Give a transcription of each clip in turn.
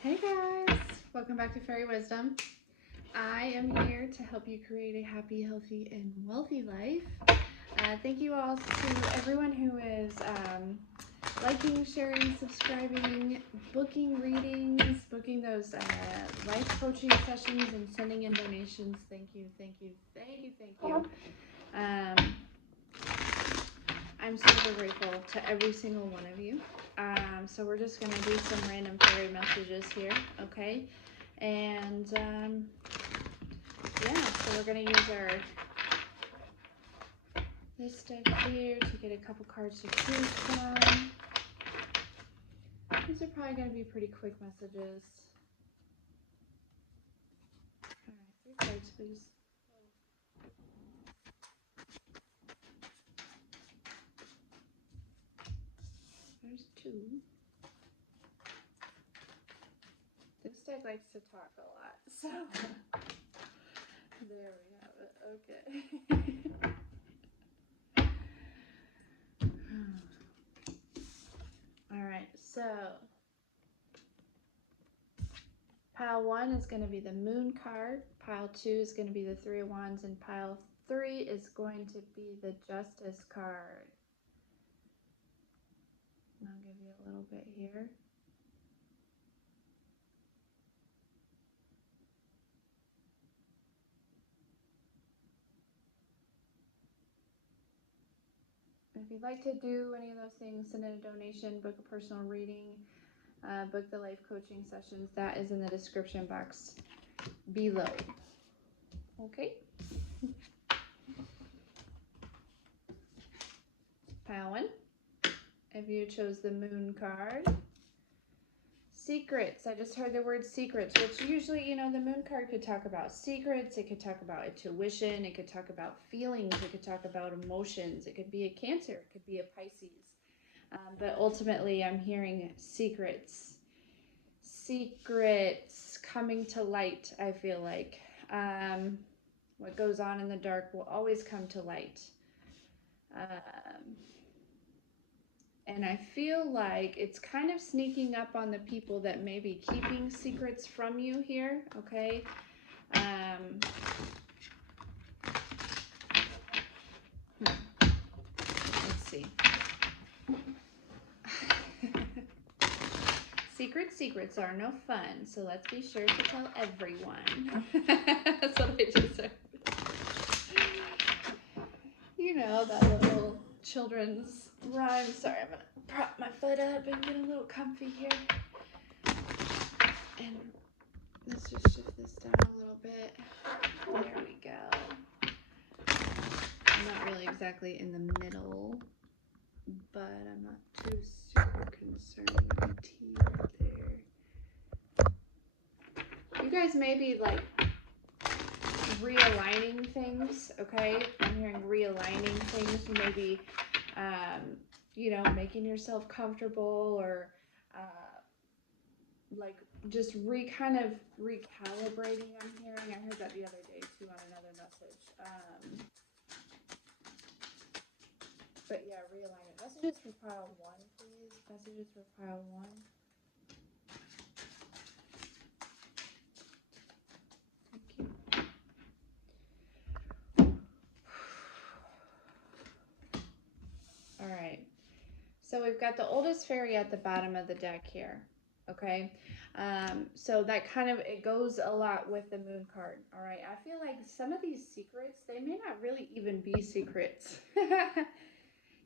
Hey guys, welcome back to Fairy Wisdom. I am here to help you create a happy, healthy, and wealthy life. Thank you all to everyone who is liking, sharing, subscribing, booking readings, booking those life coaching sessions, and sending in donations. Thank you, thank you, thank you, thank you. I'm super grateful to every single one of you. So we're just going to do some random fairy messages here, okay? And yeah, so we're going to use this deck here to get a couple cards to choose from. These are probably going to be pretty quick messages. All right, 3 cards, please. There's 2. This deck likes to talk a lot, so there we have it. Okay. All right, so pile 1 is going to be the Moon card, pile 2 is going to be the 3 of Wands, and pile 3 is going to be the Justice card. And I'll give you a little bit here. If you'd like to do any of those things, send in a donation, book a personal reading, book the life coaching sessions, that is in the description box below. Okay? Pile 1. If you chose the Moon card. Secrets. I just heard the word secrets, which usually, you know, the Moon card could talk about secrets. It could talk about intuition. It could talk about feelings. It could talk about emotions. It could be a Cancer. It could be a Pisces. But ultimately, I'm hearing secrets. Secrets coming to light, I feel like. What goes on in the dark will always come to light. And I feel like it's kind of sneaking up on the people that may be keeping secrets from you here, okay? Let's see. Secrets are no fun, so let's be sure to tell everyone. That's what I just said. You know, that little children's rhyme. Sorry, I'm going to prop my foot up and get a little comfy here. And let's just shift this down a little bit. There we go. I'm not really exactly in the middle, but I'm not too super concerned with the T right there. You guys may be like realigning things, okay? I'm hearing realigning things. You may be, you know, making yourself comfortable or like just kind of recalibrating. I'm hearing. I heard that the other day too on another message. But yeah, realignment. Messages for pile 1, please. Messages for pile 1. Thank you. All right. So we've got the oldest fairy at the bottom of the deck here. Okay. So that kind of, it goes a lot with the Moon card. All right. I feel like some of these secrets, they may not really even be secrets.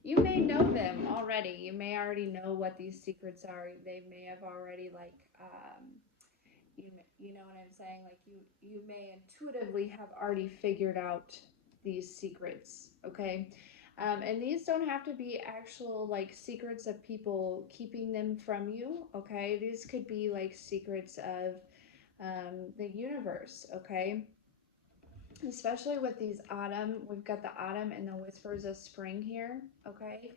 You may know them already. You may already know what these secrets are. They may have already like, you know what I'm saying? Like you may intuitively have already figured out these secrets. Okay. And these don't have to be actual like secrets of people keeping them from you. Okay. These could be like secrets of the universe. Okay. Especially with these autumn, we've got the autumn and the whispers of spring here, okay?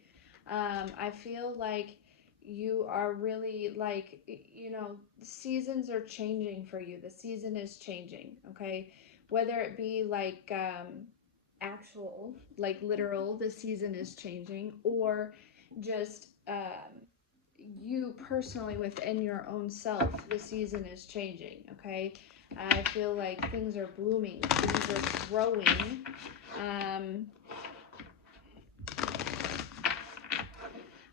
I feel like you are really like, you know, seasons are changing for you. The season is changing, okay? Whether it be like actual, like literal, the season is changing, or just, you personally within your own self, the season is changing, okay? I feel like things are blooming, things are growing.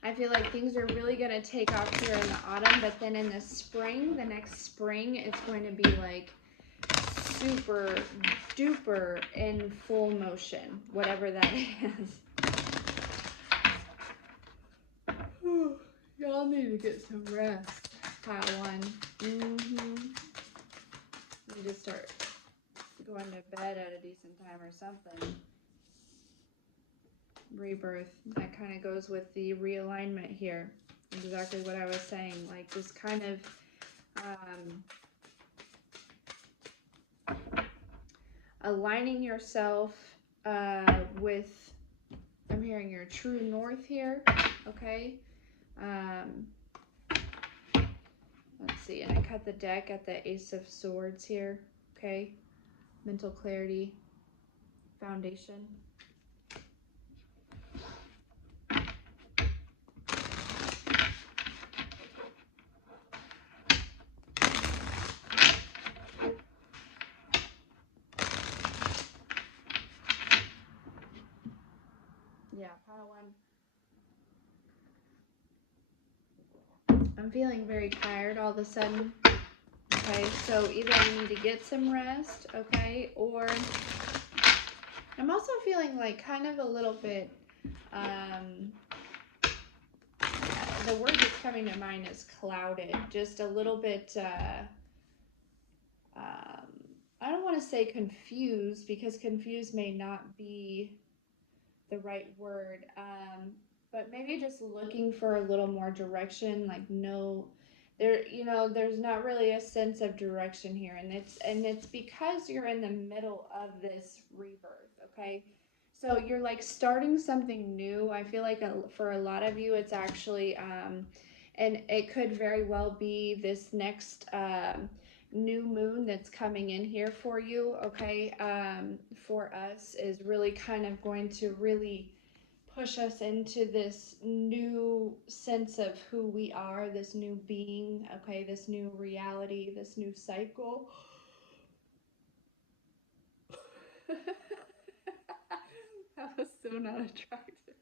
I feel like things are really going to take off here in the autumn, but then in the spring, the next spring, it's going to be like super duper in full motion, whatever that is. Y'all need to get some rest, pile one. Need to start going to bed at a decent time or something. Rebirth, that kind of goes with the realignment here. Exactly what I was saying, like just kind of aligning yourself with, I'm hearing your true north here, okay? Let's see, and I cut the deck at the Ace of Swords here, okay? Mental clarity, foundation. Yeah, pile one. I'm feeling very tired all of a sudden. Okay, so either you need to get some rest, okay, or I'm also feeling like kind of a little bit, the word that's coming to mind is clouded, just a little bit, I don't want to say confused, because confused may not be the right word, but maybe just looking for a little more direction, like no, there, you know, there's not really a sense of direction here, and it's because you're in the middle of this rebirth, okay? So you're like starting something new. I feel like for a lot of you, it's actually, and it could very well be this next new moon that's coming in here for you, okay? For us is really kind of going to really push us into this new sense of who we are, this new being, okay, this new reality, this new cycle. That was so not attractive.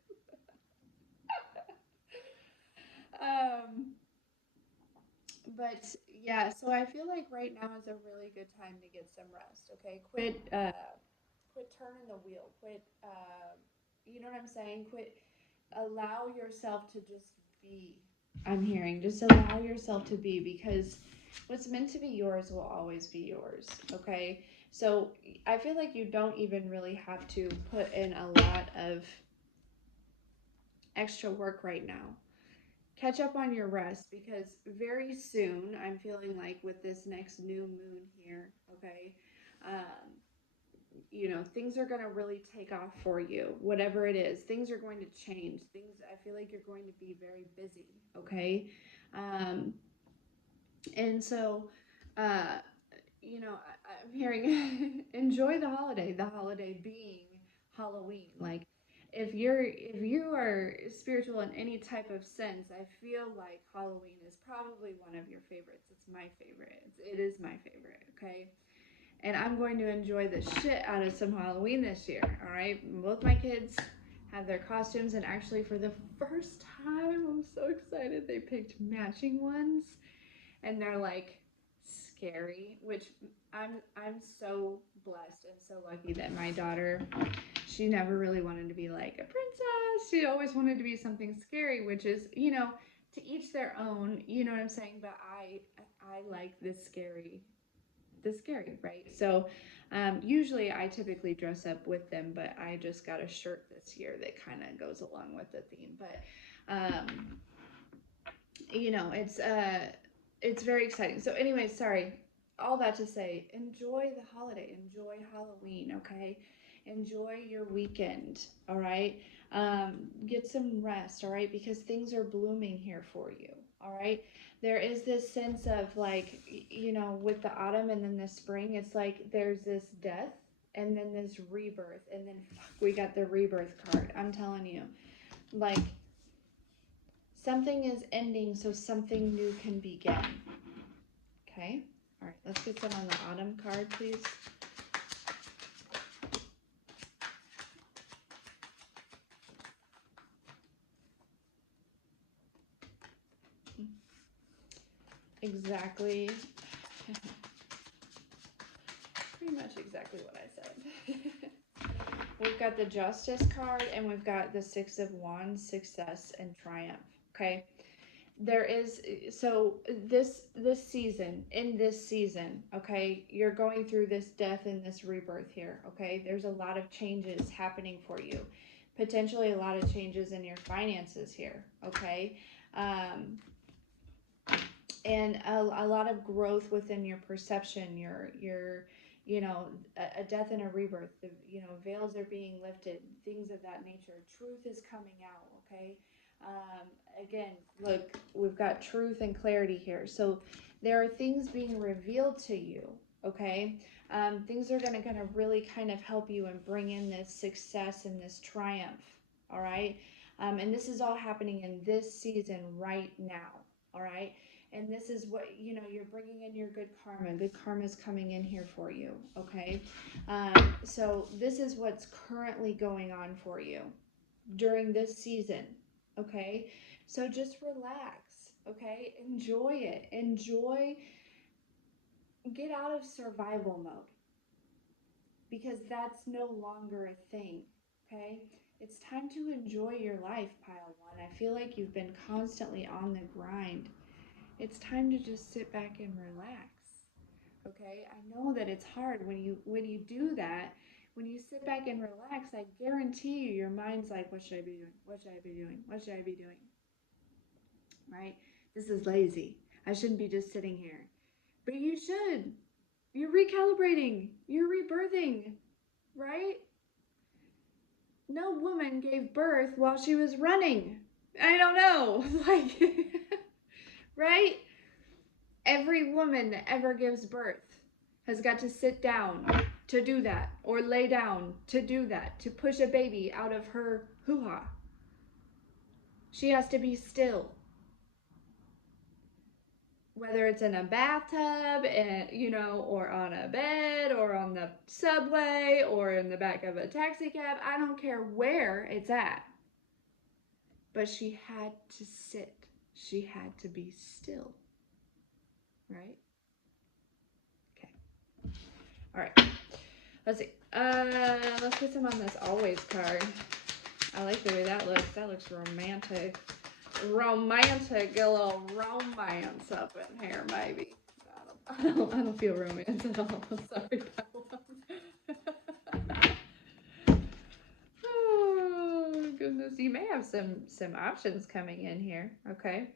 But yeah, so I feel like right now is a really good time to get some rest, okay? Quit turning the wheel. Quit, you know what I'm saying? Quit, allow yourself to just be. I'm hearing, just allow yourself to be, because what's meant to be yours will always be yours, okay? So I feel like you don't even really have to put in a lot of extra work right now. Catch up on your rest, because very soon, I'm feeling like with this next new moon here, okay, you know, things are going to really take off for you, whatever it is. Things are going to change. Things, I feel like you're going to be very busy, okay? And so, uh, you know, I'm hearing enjoy the holiday being Halloween. Like, if you are spiritual in any type of sense, I feel like Halloween is probably one of your favorites. It's my favorite. It is my favorite, okay? And I'm going to enjoy the shit out of some Halloween this year, all right? Both my kids have their costumes, and actually for the first time, I'm so excited, they picked matching ones, and they're like scary, which I'm so blessed and so lucky that my daughter, she never really wanted to be like a princess. She always wanted to be something scary, which is, you know, to each their own, you know what I'm saying? But I like the scary, right? So usually I typically dress up with them, but I just got a shirt this year that kind of goes along with the theme. But you know, it's very exciting. So anyway, sorry, all that to say, enjoy the holiday, enjoy Halloween, okay? Enjoy your weekend, all right? Get some rest, all right? Because things are blooming here for you, all right? There is this sense of like, you know, with the autumn and then the spring, it's like there's this death and then this rebirth, and then fuck, we got the rebirth card. I'm telling you, like, Something is ending so something new can begin. Okay? All right, let's get some on the autumn card, please. Exactly. Pretty much exactly what I said. We've got the Justice card and we've got the Six of Wands, success and triumph. Okay. There is, so this season, in this season, okay, you're going through this death and this rebirth here. Okay. There's a lot of changes happening for you. Potentially a lot of changes in your finances here. Okay. And a lot of growth within your perception, your you know, a death and a rebirth, you know, veils are being lifted, things of that nature. Truth is coming out. Okay. Again, look, we've got truth and clarity here, so there are things being revealed to you. Okay. Things are going to really kind of help you and bring in this success and this triumph. All right. And this is all happening in this season right now. All right. And this is what, you know, you're bringing in your good karma. Good karma is coming in here for you. Okay. So this is what's currently going on for you during this season. Okay. So just relax. Okay. Enjoy it. Enjoy. Get out of survival mode, because that's no longer a thing. Okay. It's time to enjoy your life, pile one. I feel like you've been constantly on the grind. It's time to just sit back and relax. Okay? I know that it's hard when you do that. When you sit back and relax, I guarantee you your mind's like, what should I be doing? What should I be doing? What should I be doing? Right? This is lazy. I shouldn't be just sitting here. But you should. You're recalibrating. You're rebirthing. Right? No woman gave birth while she was running. I don't know. Like, right? Every woman that ever gives birth has got to sit down to do that, or lay down to do that, to push a baby out of her hoo-ha. She has to be still. Whether it's in a bathtub, and you know, or on a bed, or on the subway, or in the back of a taxi cab, I don't care where it's at. But she had to sit. She had to be still. Right? Okay. All right. Let's see. Let's put some on this always card. I like the way that looks. That looks romantic. Romantic. Get a little romance up in here, maybe. I don't feel romance at all. Sorry, oh goodness. You may have some options coming in here. Okay.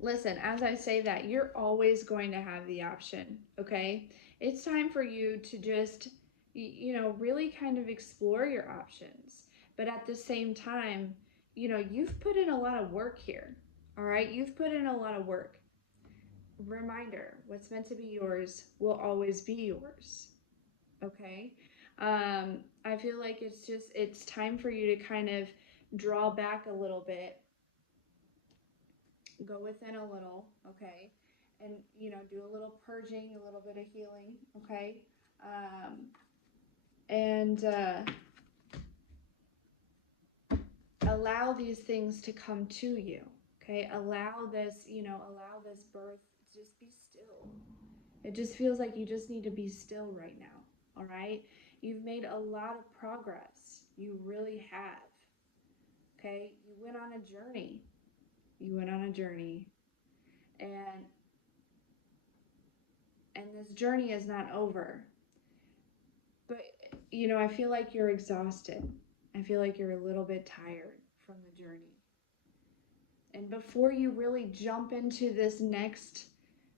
Listen, as I say that, you're always going to have the option. Okay. It's time for you to just, you know, really kind of explore your options. But at the same time, you know, you've put in a lot of work here. All right. You've put in a lot of work. Reminder, what's meant to be yours will always be yours. Okay. I feel like it's time for you to kind of draw back a little bit, go within a little, okay, and you know, do a little purging, a little bit of healing, okay, and allow these things to come to you. Okay, allow this, you know, allow this birth. Just be still. It just feels like you just need to be still right now. All right, you've made a lot of progress. You really have. Okay, you went on a journey. You went on a journey, and this journey is not over. But, you know, I feel like you're exhausted. I feel like you're a little bit tired from the journey. And before you really jump into this next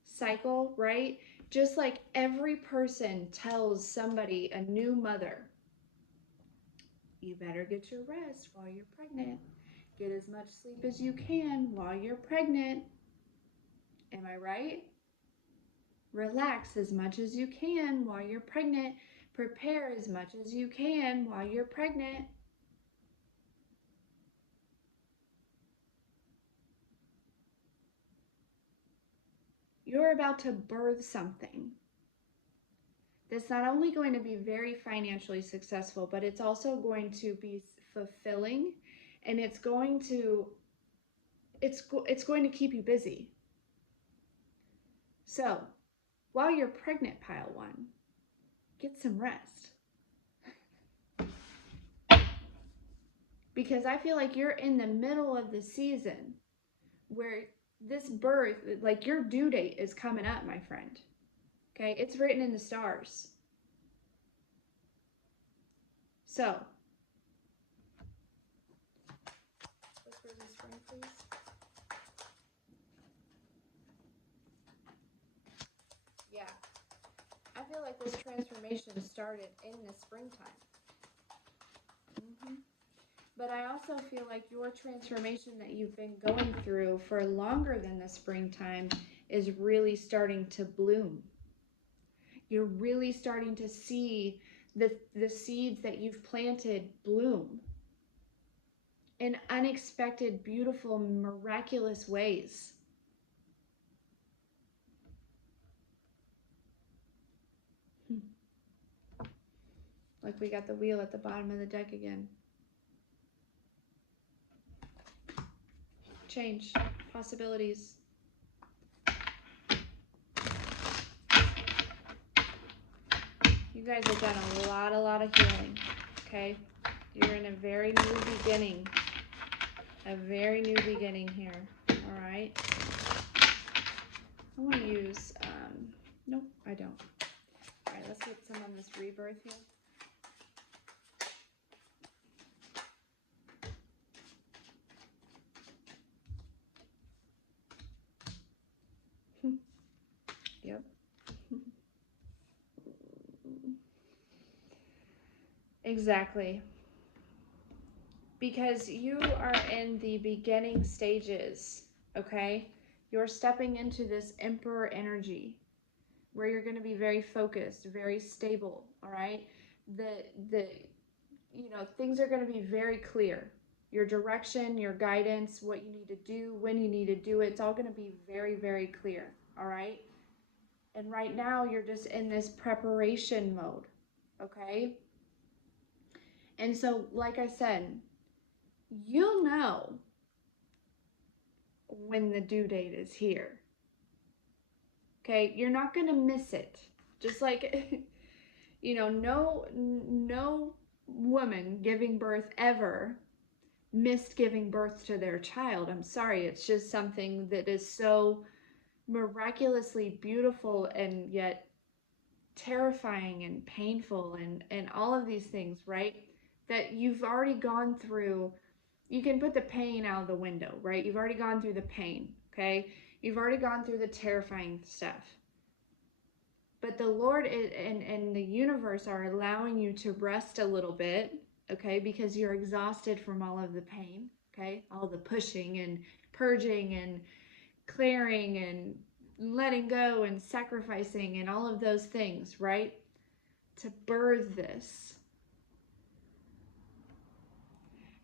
cycle, right? Just like every person tells somebody, a new mother, you better get your rest while you're pregnant. Get as much sleep as you can while you're pregnant. Am I right? Relax as much as you can while you're pregnant. Prepare as much as you can while you're pregnant. You're about to birth something that's not only going to be very financially successful, but it's also going to be fulfilling, and it's going to keep you busy. So, while you're pregnant, pile one, get some rest. Because I feel like you're in the middle of the season where this birth, like your due date is coming up, my friend. Okay, it's written in the stars. So, Whispers in Spring, please. Yeah, I feel like this transformation started in the springtime. But I also feel like your transformation that you've been going through for longer than the springtime is really starting to bloom. You're really starting to see the seeds that you've planted bloom in unexpected, beautiful, miraculous ways. Like we got the wheel at the bottom of the deck again. Change, possibilities. You guys have done a lot of healing, okay? You're in a very new beginning. A very new beginning here, all right? I want to use, nope, I don't. All right, let's get some on this rebirth here. Yep. Exactly. Because you are in the beginning stages, okay? You're stepping into this emperor energy where you're going to be very focused, very stable, all right? Things are going to be very clear. Your direction, your guidance, what you need to do, when you need to do it, it's all going to be very, very clear, all right? And right now you're just in this preparation mode, okay? And so, like I said, you'll know when the due date is here. Okay, you're not going to miss it. Just like, no woman giving birth ever missed giving birth to their child. I'm sorry, it's just something that is so miraculously beautiful and yet terrifying and painful and all of these things, right? That you've already gone through. You can put the pain out of the window, right? You've already gone through the pain, okay? You've already gone through the terrifying stuff. But the Lord and the universe are allowing you to rest a little bit, okay? Because you're exhausted from all of the pain, okay? All the pushing and purging and clearing and letting go and sacrificing and all of those things, right? To birth this.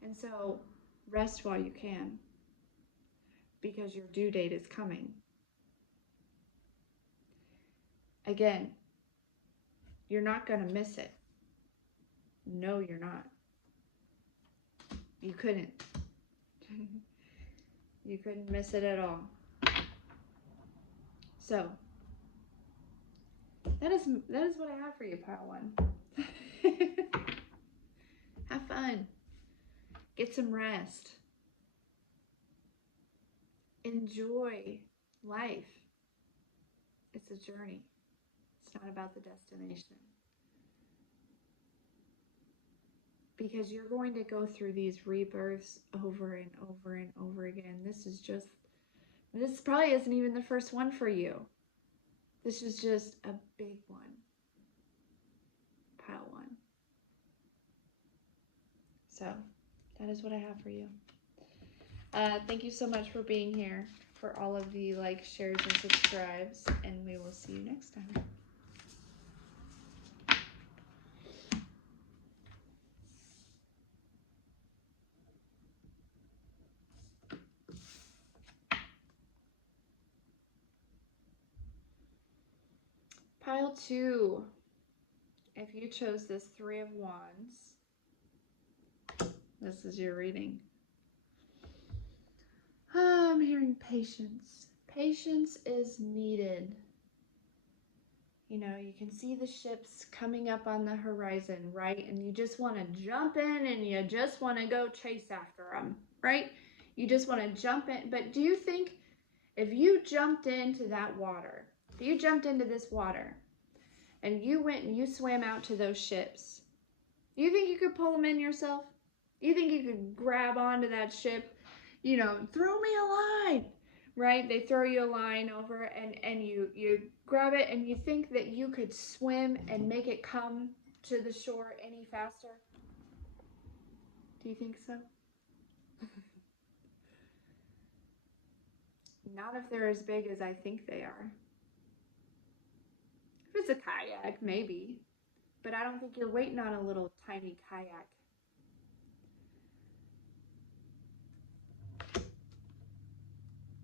And so rest while you can, because your due date is coming. Again, you're not going to miss it. No, you're not. You couldn't. You couldn't miss it at all. So, that is what I have for you, Pile One. Have fun. Get some rest. Enjoy life. It's a journey. It's not about the destination. Because you're going to go through these rebirths over and over and over again. This probably isn't even the first one for you. This is just a big one. Pile One. So, that is what I have for you. Thank you so much for being here, for all of the likes, shares, and subscribes, and we will see you next time. Pile 2. If you chose this 3 of Wands, this is your reading. I'm hearing patience. Patience is needed. You know, you can see the ships coming up on the horizon, right? And you just want to jump in and you just want to go chase after them, right? You just want to jump in. But do you think if you jumped into that water, if you jumped into this water and you went and you swam out to those ships, do you think you could pull them in yourself? Do you think you could grab onto that ship, you know, throw me a line, right? They throw you a line over and you grab it, and you think that you could swim and make it come to the shore any faster? Do you think so? Not if they're as big as I think they are. If it's a kayak, maybe. But I don't think you're waiting on a little tiny kayak. I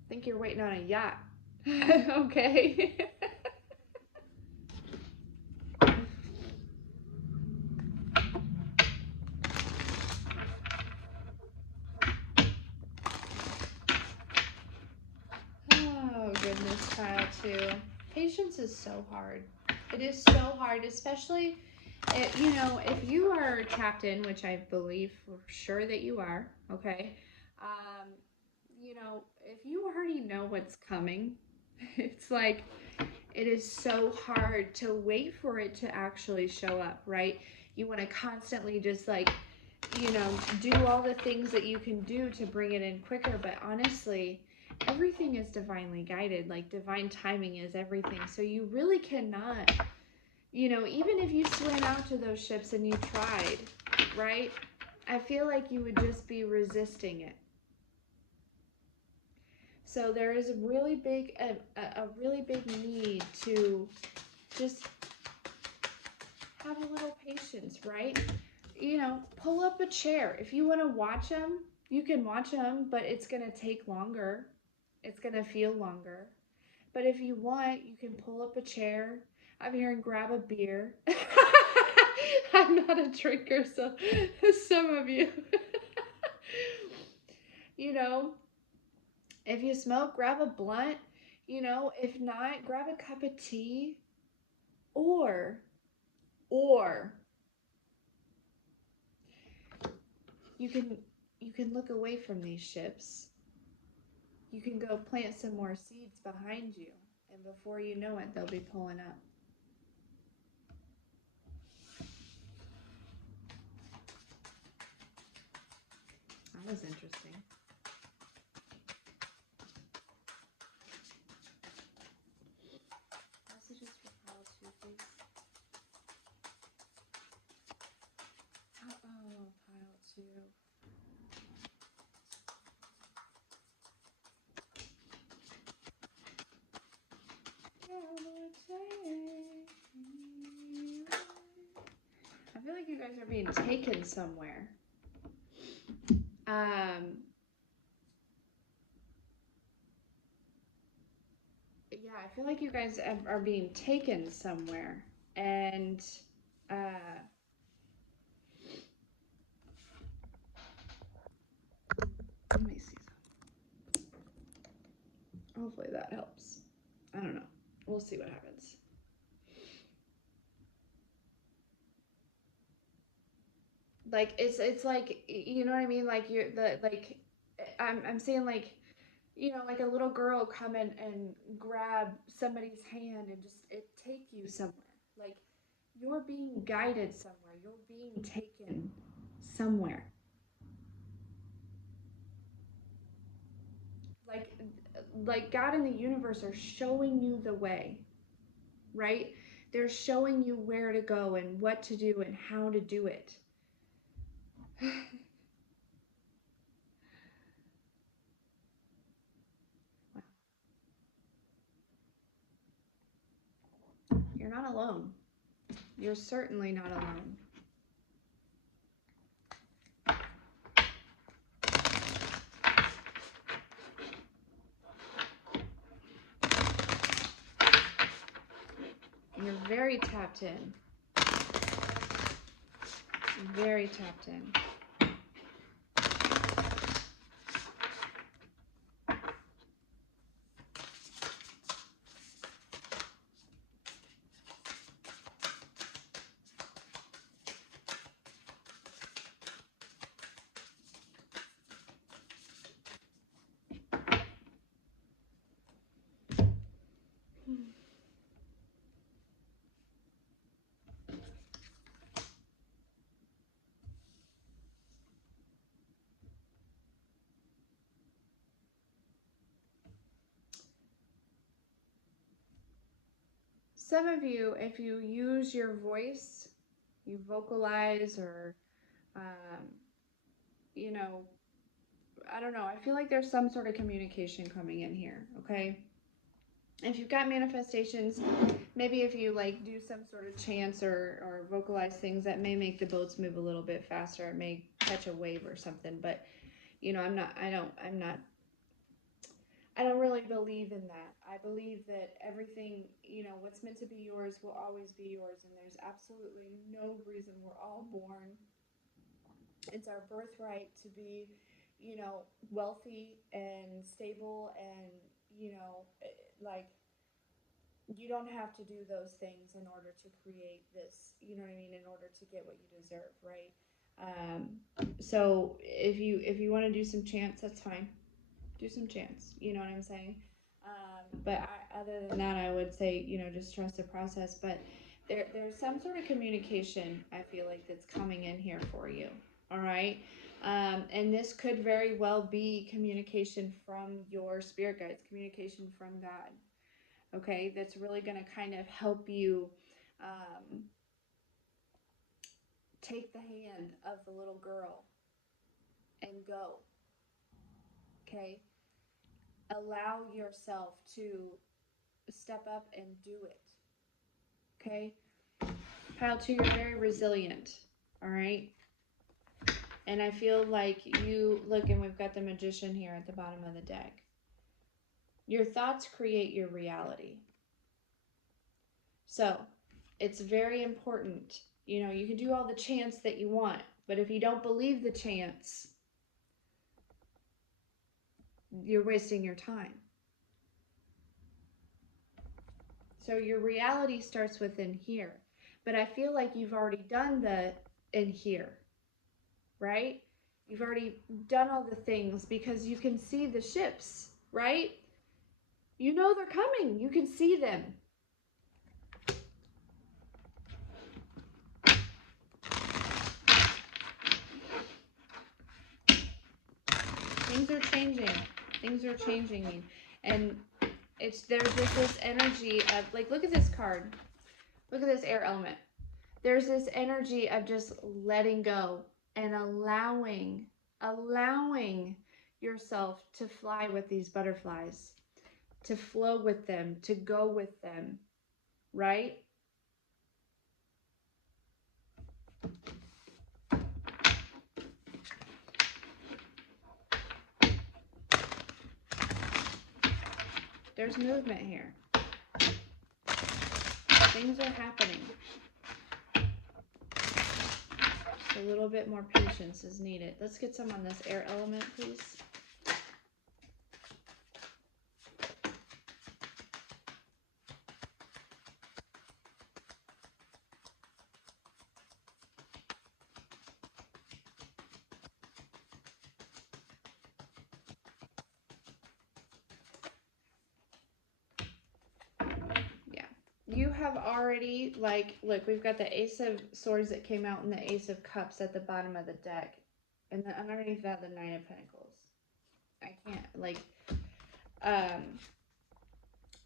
think you're waiting on a yacht. Okay. Oh, goodness, Pile 2. Patience is so hard. It is so hard, especially, you know, if you are tapped in, which I believe for sure that you are, okay? You know, if you already know what's coming, it's like, it is so hard to wait for it to actually show up, right? You want to constantly just like, you know, do all the things that you can do to bring it in quicker, but honestly, everything is divinely guided. Like, divine timing is everything. So you really cannot, you know, even if you swam out to those ships and you tried, right? I feel like you would just be resisting it. So there is a really big need to just have a little patience, right? You know, pull up a chair. If you want to watch them, you can watch them, but it's going to take longer. It's going to feel longer. But if you want, you can pull up a chair. I'm here and grab a beer. I'm not a drinker, so some of you. You know, if you smoke, grab a blunt. You know, if not, grab a cup of tea. Or you can look away from these ships. You can go plant some more seeds behind you, and before you know it, they'll be pulling up. That was interesting. Messages for Pile 2, please. Uh-oh, Pile 2. I feel like you guys are being taken somewhere. Yeah, I feel like you guys are being taken somewhere. And, let me see. Hopefully that helps. I don't know. We'll see what happens. Like, it's like, you know what I mean? Like, I'm saying, like, you know, like a little girl come in and grab somebody's hand and just take you somewhere. Like, you're being guided somewhere. You're being taken somewhere. Like God and the universe are showing you the way, right? They're showing you where to go and what to do and how to do it. You're not alone. You're certainly not alone. You're very tapped in. Very tapped in. Some of you, if you use your voice, you vocalize or, you know, I don't know. I feel like there's some sort of communication coming in here, okay? If you've got manifestations, maybe if you like do some sort of chants or vocalize things, that may make the boats move a little bit faster. It may catch a wave or something, but you know, I don't really believe in that. I believe that everything, you know, what's meant to be yours will always be yours, and there's absolutely no reason. We're all born. It's our birthright to be, you know, wealthy and stable and, you know, like you don't have to do those things in order to create this, you know what I mean, in order to get what you deserve, right? So if you want to do some chants, that's fine. Do some chants. You know what I'm saying? Other than that, I would say, you know, just trust the process. But there's some sort of communication, I feel like, that's coming in here for you. All right. And this could very well be communication from your spirit guides, communication from God. Okay. That's really going to kind of help you take the hand of the little girl and go. Okay. Allow yourself to step up and do it. Okay? Pile 2, you're very resilient. All right? And I feel like you, look, and we've got the Magician here at the bottom of the deck. Your thoughts create your reality. So, it's very important. You know, you can do all the chants that you want, but if you don't believe the chants, you're wasting your time. So your reality starts within here. But I feel like you've already done the in here, right? You've already done all the things because you can see the ships, right? You know they're coming. You can see them. Things are changing. Things are changing. And there's just this energy of, like, look at this card. Look at this air element. There's this energy of just letting go and allowing yourself to fly with these butterflies, to flow with them, to go with them, right? There's movement here. Things are happening. Just a little bit more patience is needed. Let's get some on this air element, please. You have already, like, look, we've got the Ace of Swords that came out and the Ace of Cups at the bottom of the deck. And then underneath that, the Nine of Pentacles. I can't, like,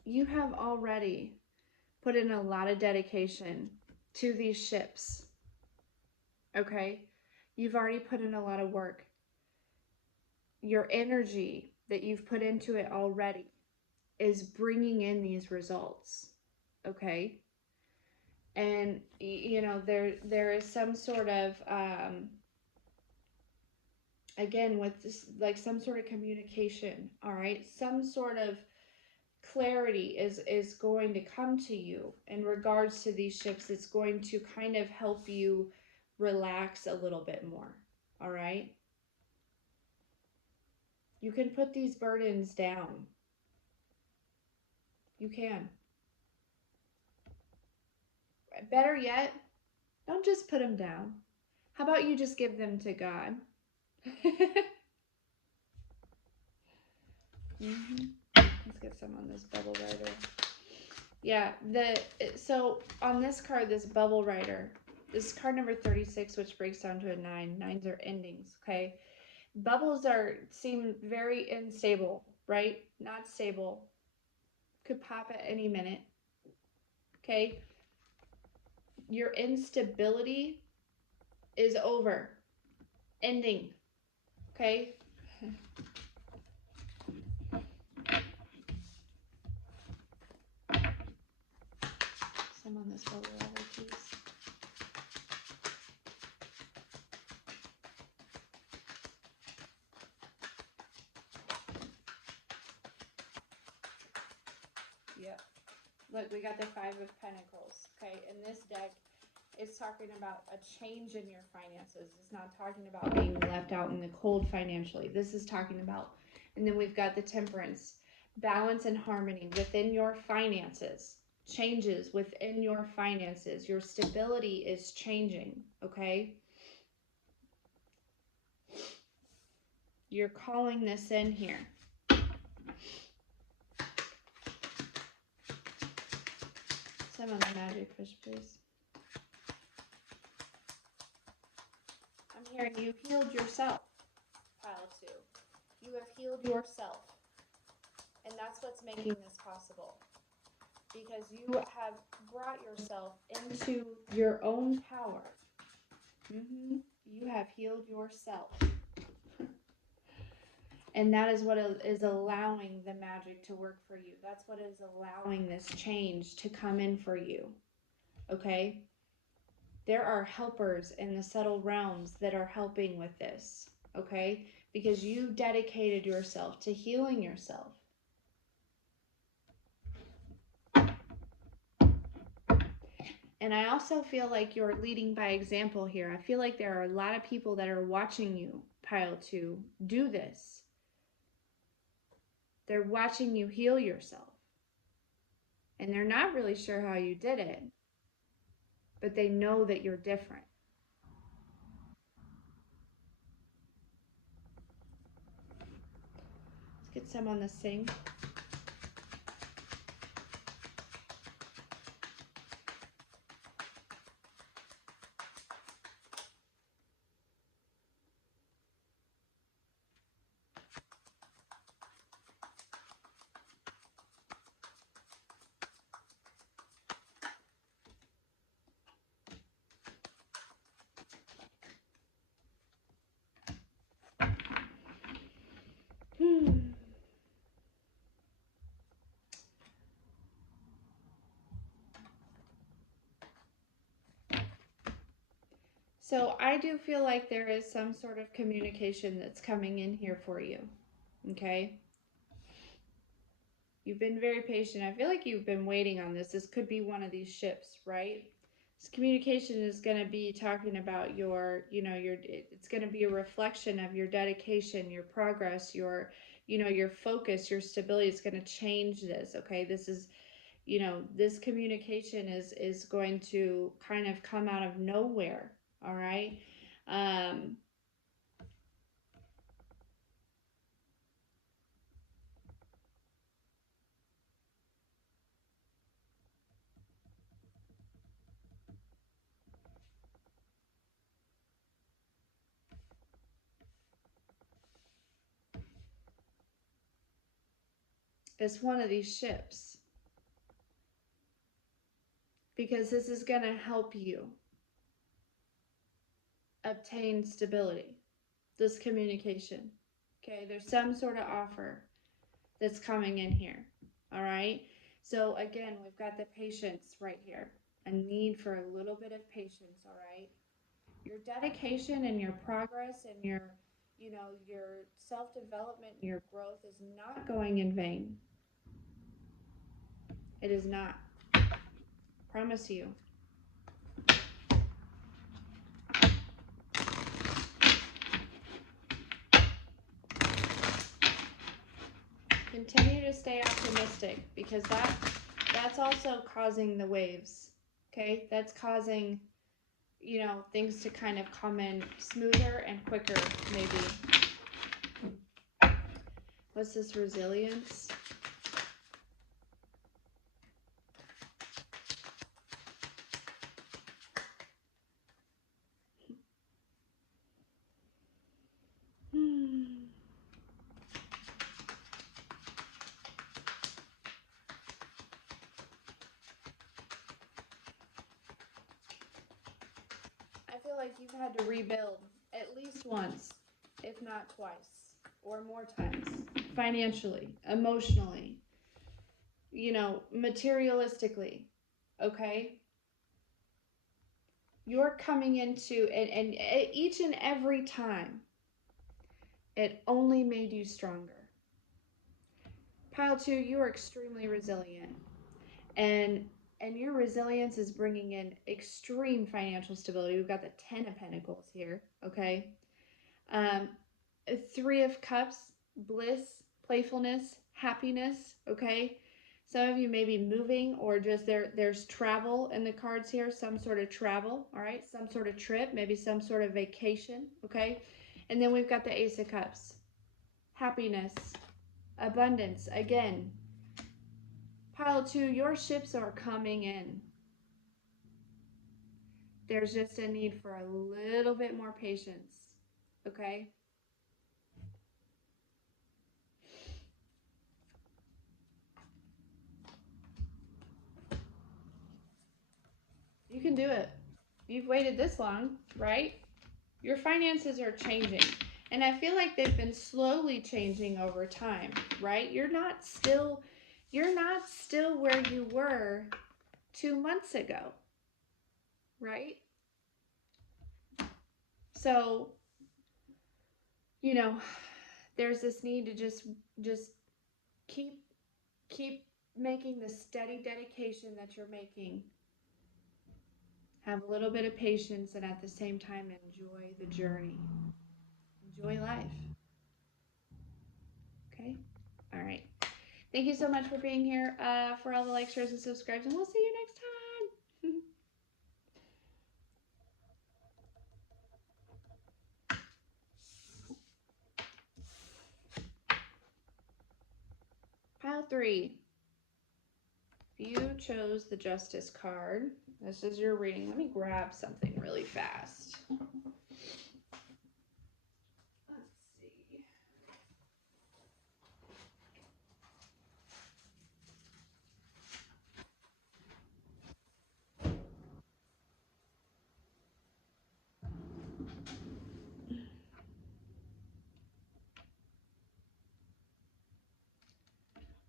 you have already put in a lot of dedication to these ships. Okay? You've already put in a lot of work. Your energy that you've put into it already is bringing in these results. Okay? And, you know, there is some sort of, again, with this, like, some sort of communication, all right? Some sort of clarity is going to come to you in regards to these shifts. It's going to kind of help you relax a little bit more. All right? You can put these burdens down. You can. Better yet, don't just put them down. How about you just give them to God? Let's get some on this bubble writer. Yeah, so on this card, this bubble writer, this is card number 36, which breaks down to a 9. 9s are endings, okay? Bubbles seem very unstable, right? Not stable. Could pop at any minute. Okay? Your instability is over. Ending. Okay? Some on this bubble writer, please. Yep. Look, we got the 5 of Pentacles, okay? And this deck is talking about a change in your finances. It's not talking about being left out in the cold financially. This is talking about, and then we've got the Temperance, balance and harmony within your finances, changes within your finances. Your stability is changing, okay? You're calling this in here. Some of the magic fish, please. I'm hearing you healed yourself, pile 2. You have healed yourself. And that's what's making this possible. Because you have brought yourself into your own power. You have healed yourself. And that is what is allowing the magic to work for you. That's what is allowing this change to come in for you. Okay? There are helpers in the subtle realms that are helping with this. Okay? Because you dedicated yourself to healing yourself. And I also feel like you're leading by example here. I feel like there are a lot of people that are watching you, pile 2, do this. They're watching you heal yourself. And they're not really sure how you did it, but they know that you're different. Let's get some on the sink. So I do feel like there is some sort of communication that's coming in here for you. Okay? You've been very patient. I feel like you've been waiting on this. This could be one of these ships, right? This communication is going to be talking about it's going to be a reflection of your dedication, your progress, your focus, your stability. It's going to change this, okay? This is, this communication is going to kind of come out of nowhere, all right? It's one of these ships. Because this is going to help you obtain stability, this communication. Okay, there's some sort of offer that's coming in here. All right. So again, we've got the patience right here. A need for a little bit of patience. All right. Your dedication and your progress and your self-development and your growth is not going in vain. It is not. Promise you. Continue to stay optimistic, because that's also causing the waves. Okay? That's causing, you know, things to kind of come in smoother and quicker, maybe. What's this? Resilience? I feel like you've had to rebuild at least once, if not twice, or more times. Financially, emotionally, you know, materialistically. Okay? You're coming into, and each and every time, it only made you stronger. Pile 2, you are extremely resilient. And your resilience is bringing in extreme financial stability. We've got the 10 of Pentacles here, okay? 3 of Cups, bliss, playfulness, happiness, okay? Some of you may be moving, or just there's travel in the cards here, some sort of travel, all right? Some sort of trip, maybe some sort of vacation, okay? And then we've got the Ace of Cups. Happiness, abundance, again. Pile 2, your ships are coming in. There's just a need for a little bit more patience, okay? You can do it. You've waited this long, right? Your finances are changing. And I feel like they've been slowly changing over time, right? You're not still where you were 2 months ago, right? So, you know, there's this need to just keep making the steady dedication that you're making. Have a little bit of patience, and at the same time, enjoy the journey. Enjoy life. Okay? All right. Thank you so much for being here, for all the likes, shares, and subscribes, and we'll see you next time. Pile 3. You chose the Justice card. This is your reading. Let me grab something really fast. Let's see.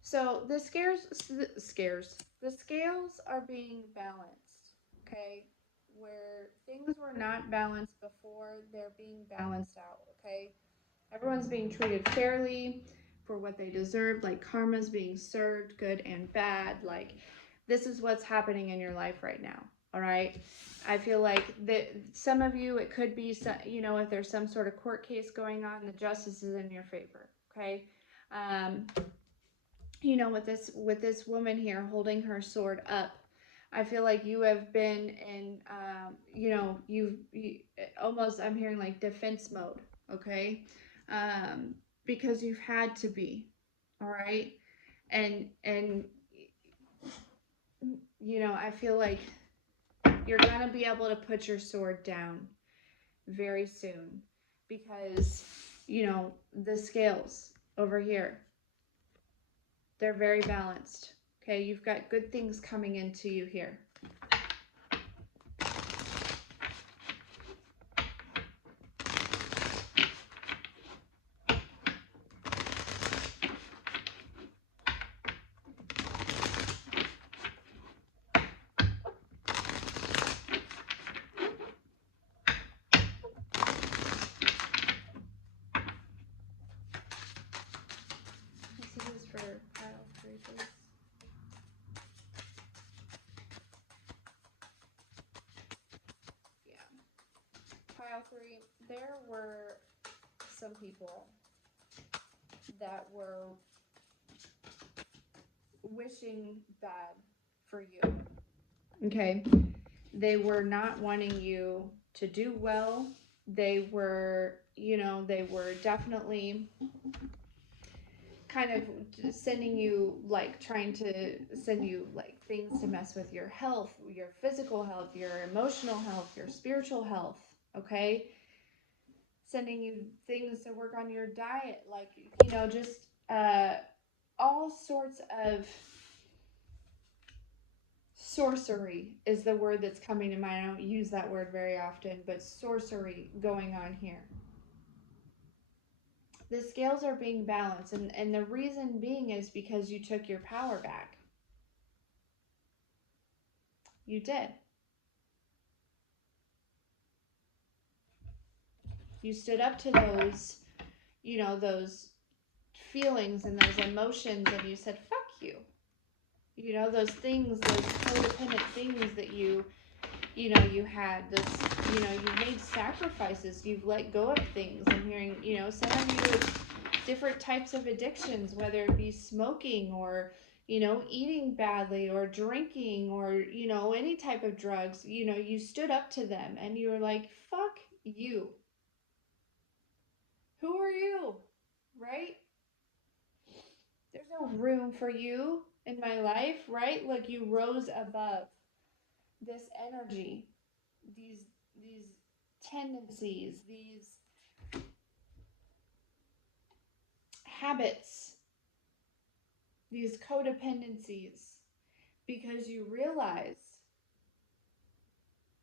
So the scales are being balanced, okay? Where things were not balanced before, they're being balanced out, okay? Everyone's being treated fairly for what they deserve, like karma's being served, good and bad. Like, this is what's happening in your life right now, all right? I feel like that some of you, it could be, you know, if there's some sort of court case going on, the justice is in your favor, okay? You know, with this woman here holding her sword up, I feel like you have been in, you know, you almost, I'm hearing like defense mode, okay? Because you've had to be, all right? And you know, I feel like you're going to be able to put your sword down very soon, because, you know, the scales over here, they're very balanced. Okay, you've got good things coming into you here. This is for pile 3, please. Pile 3, there were some people that were wishing bad for you. Okay? They were not wanting you to do well. They were, they were definitely kind of sending you, like, trying to send you, like, things to mess with your health, your physical health, your emotional health, your spiritual health, okay? Sending you things to work on your diet, like, just all sorts of sorcery is the word that's coming to mind. I don't use that word very often, but sorcery going on here. The scales are being balanced, and the reason being is because you took your power back. You did. You stood up to those, those feelings and those emotions, and you said, fuck you. Those things, those codependent things that you had this, you made sacrifices, you've let go of things. I'm hearing, some of you with different types of addictions, whether it be smoking or, eating badly or drinking or, any type of drugs, you stood up to them and you were like, fuck you. Who are you? Right? There's no room for you in my life, right? Like, you rose above this energy, these tendencies, these habits, these codependencies, because you realize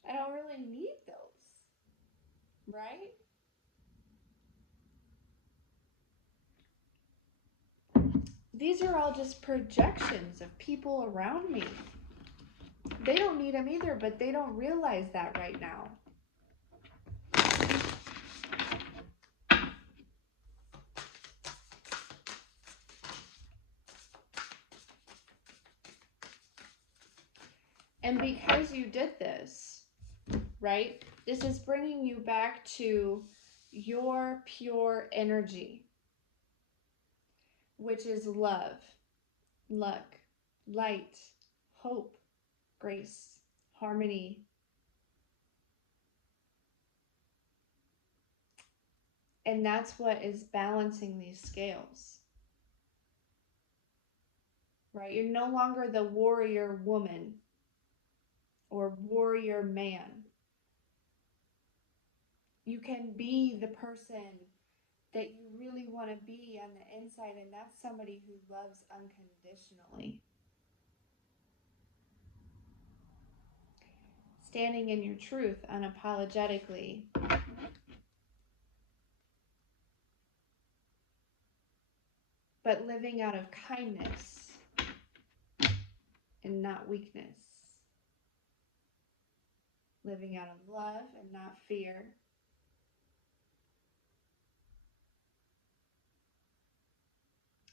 I don't really need those, right? These are all just projections of people around me. They don't need them either, but they don't realize that right now. And because you did this, right, this is bringing you back to your pure energy, which is love, luck, light, hope, grace, harmony. And that's what is balancing these scales, right? You're no longer the warrior woman or warrior man. You can be the person that you really want to be on the inside, and that's somebody who loves unconditionally. Standing in your truth unapologetically. But living out of kindness and not weakness. Living out of love and not fear.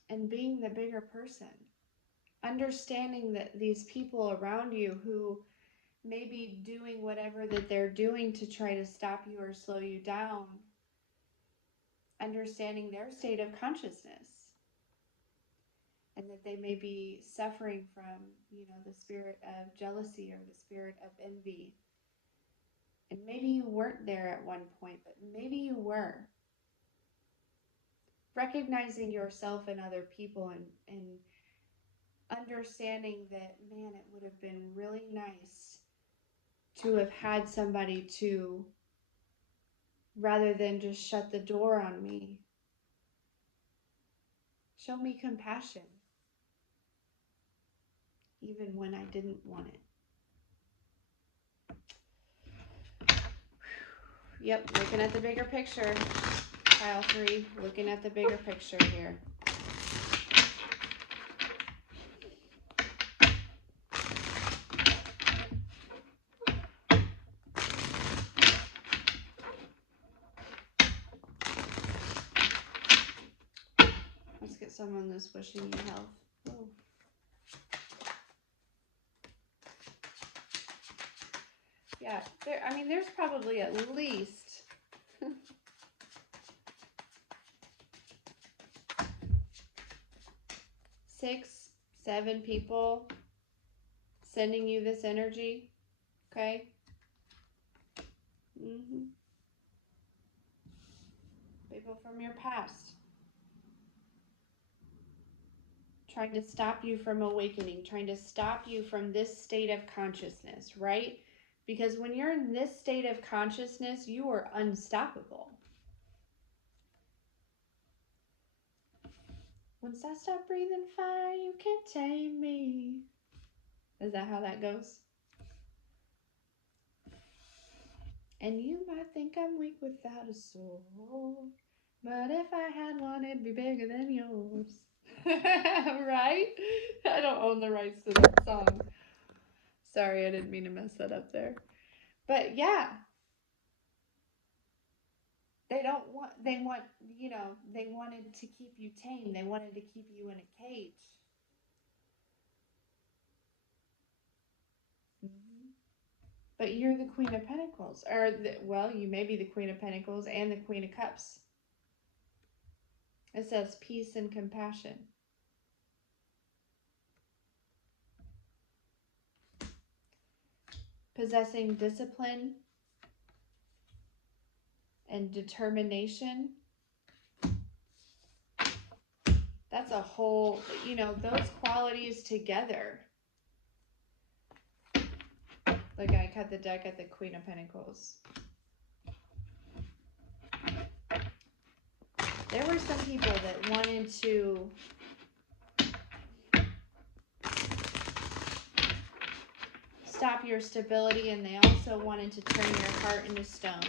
And being the bigger person. Understanding that these people around you who may be doing whatever that they're doing to try to stop you or slow you down, understanding their state of consciousness, and that they may be suffering from, the spirit of jealousy or the spirit of envy. And maybe you weren't there at one point, but maybe you were. Recognizing yourself and other people, and understanding that, man, it would have been really nice to have had somebody to, rather than just shut the door on me, show me compassion, even when I didn't want it. Yep, looking at the bigger picture. Pile 3, looking at the bigger picture here. Let's get someone that's wishing you health. Ooh. Yeah, there's probably at least 6, 7 people sending you this energy, okay? People from your past trying to stop you from awakening, trying to stop you from this state of consciousness, right? Because when you're in this state of consciousness, you are unstoppable. Once I stop breathing fire, you can't tame me. Is that how that goes? And you might think I'm weak without a soul, but if I had one, it'd be bigger than yours. Right? I don't own the rights to that song. Sorry, I didn't mean to mess that up there. But yeah, they wanted to keep you tame. They wanted to keep you in a cage. But you're the Queen of Pentacles. You may be the Queen of Pentacles and the Queen of Cups. It says peace and compassion. Possessing discipline and determination. That's a whole, those qualities together. Look, I cut the deck at the Queen of Pentacles. There were some people that wanted to stop your stability, and they also wanted to turn your heart into stone.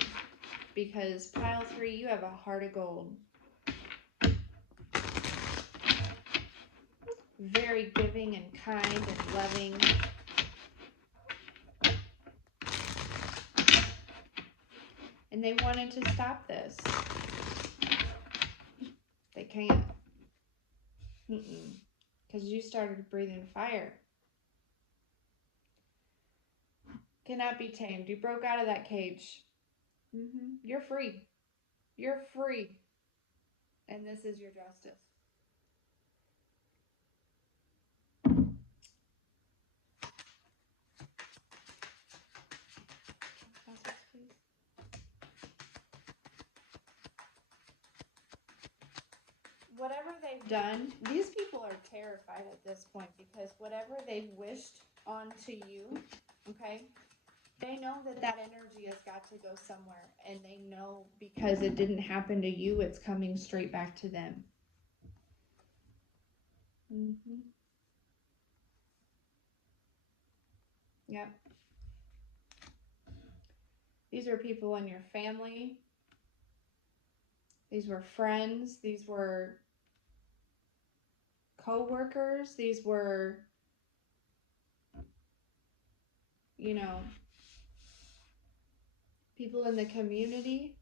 Because pile 3, you have a heart of gold. Very giving and kind and loving. And they wanted to stop this. They can't. Because you started breathing fire. Cannot be tamed. You broke out of that cage. You're free. You're free. And this is your justice. Whatever they've done, these people are terrified at this point, because whatever they've wished onto you, okay, they know that that energy has got to go somewhere, and they know because it didn't happen to you, it's coming straight back to them. Yep. These are people in your family. These were friends. These were co-workers. These were, people in the community.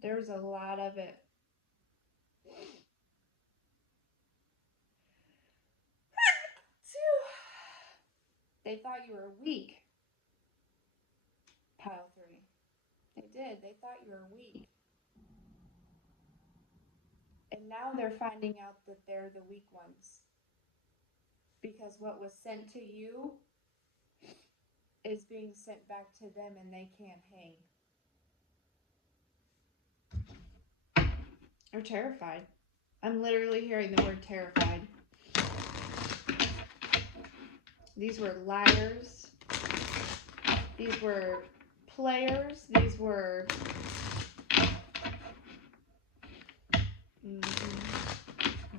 There's a lot of it. They thought you were weak. Pile 3. They did. They thought you were weak. And now they're finding out that they're the weak ones. Because what was sent to you is being sent back to them, and they can't hang. They're terrified. I'm literally hearing the word terrified. These were liars. These were players. These were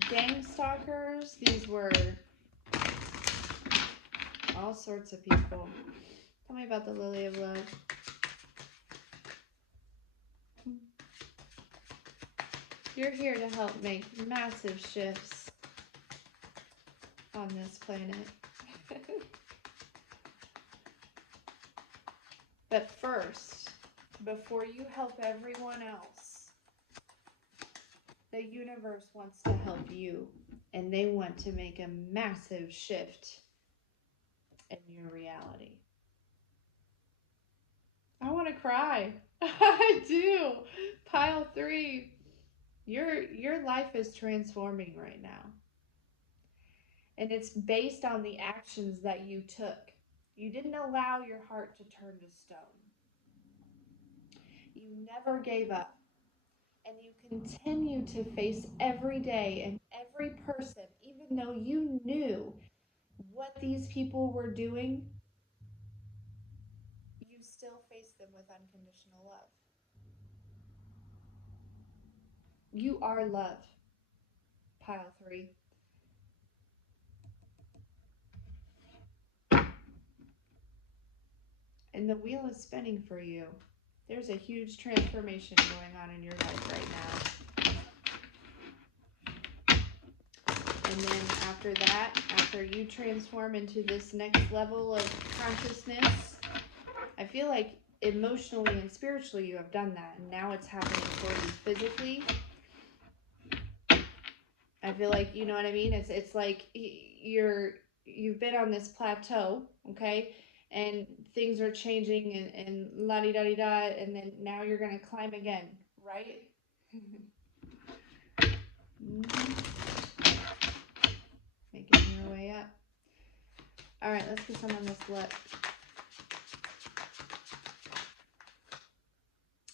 gang stalkers. These were all sorts of people. Tell me about the Lily of Love. You're here to help make massive shifts on this planet. But first, before you help everyone else, the universe wants to help you, and they want to make a massive shift in your reality. I want to cry. I do. Pile 3. Your life is transforming right now. And it's based on the actions that you took. You didn't allow your heart to turn to stone. You never gave up. And you continue to face every day and every person, even though you knew what these people were doing, you still face them with unconditional love. You are love. Pile 3. And the wheel is spinning for you. There's a huge transformation going on in your life right now. And then after that, after you transform into this next level of consciousness, I feel like emotionally and spiritually you have done that. And now it's happening for you physically. I feel like, you know what I mean? It's like you've been on this plateau, okay? And things are changing and la-di-da-di-da, and then now you're going to climb again, right? Making your way up. All right, let's get some on this lip.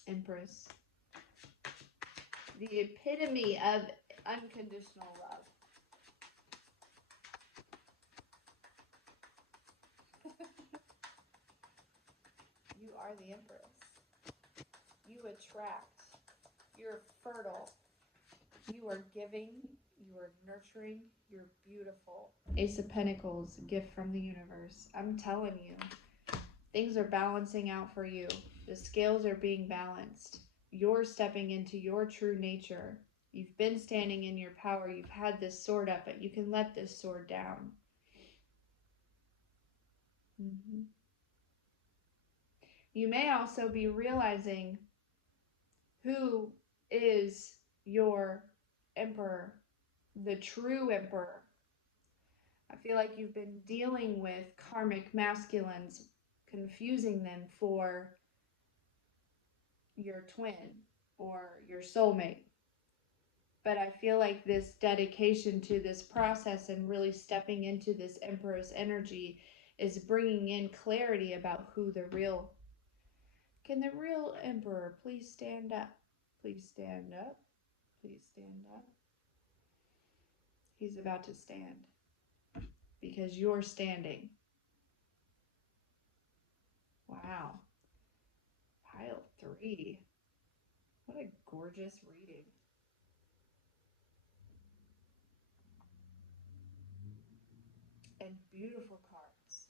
Empress. The epitome of unconditional love. You are the Empress. You attract. You're fertile. You are giving. You are nurturing. You're beautiful. Ace of Pentacles, gift from the universe. I'm telling you, things are balancing out for you. The scales are being balanced. You're stepping into your true nature. You've been standing in your power. You've had this sword up, but you can let this sword down. You may also be realizing who is your emperor, the true emperor. I feel like you've been dealing with karmic masculines, confusing them for your twin or your soulmate. But I feel like this dedication to this process and really stepping into this empress energy is bringing in clarity about who the real. Can the real emperor please stand up? Please stand up. Please stand up. He's about to stand because you're standing. Wow. Pile 3. What a gorgeous reading. And beautiful cards.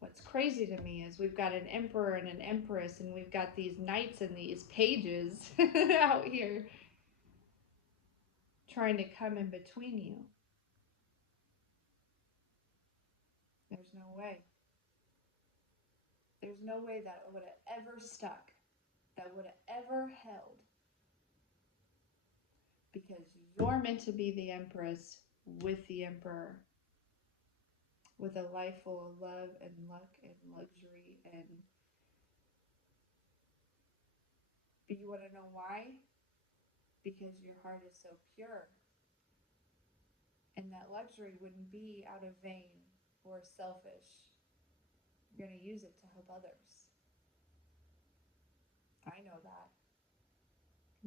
What's crazy to me is we've got an emperor and an empress, and we've got these knights and these pages out here trying to come in between you. There's no way. There's no way that would have ever stuck, that would have ever held. Because you're meant to be the empress with the emperor, with a life full of love and luck and luxury. And you want to know why? Because your heart is so pure. And that luxury wouldn't be out of vain or selfish. You're going to use it to help others. I know that.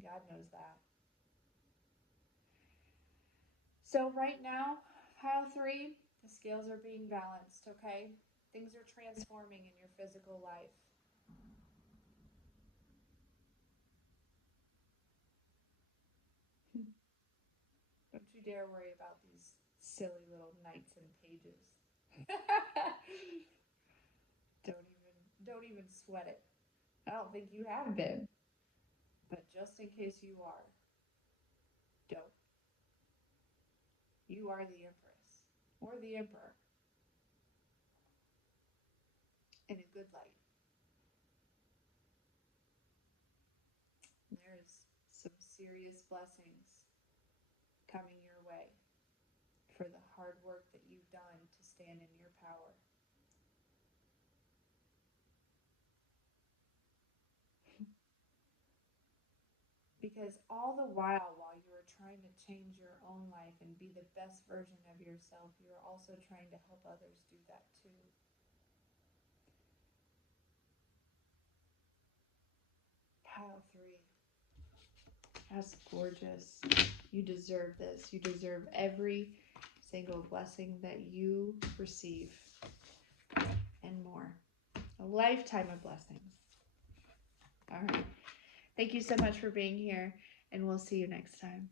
God knows that. So right now, pile 3, the scales are being balanced, okay? Things are transforming in your physical life. Don't you dare worry about these silly little knights and pages. Don't even sweat it. I don't think you have been. But just in case you are, don't. You are the empress or the emperor in a good light. There's some serious blessings coming your way for the hard work that you've done to stand in your power. Because all the while you are trying to change your own life and be the best version of yourself, you're also trying to help others do that too. Pile 3. That's gorgeous. You deserve this. You deserve every single blessing that you receive and more. A lifetime of blessings. All right. Thank you so much for being here, and we'll see you next time.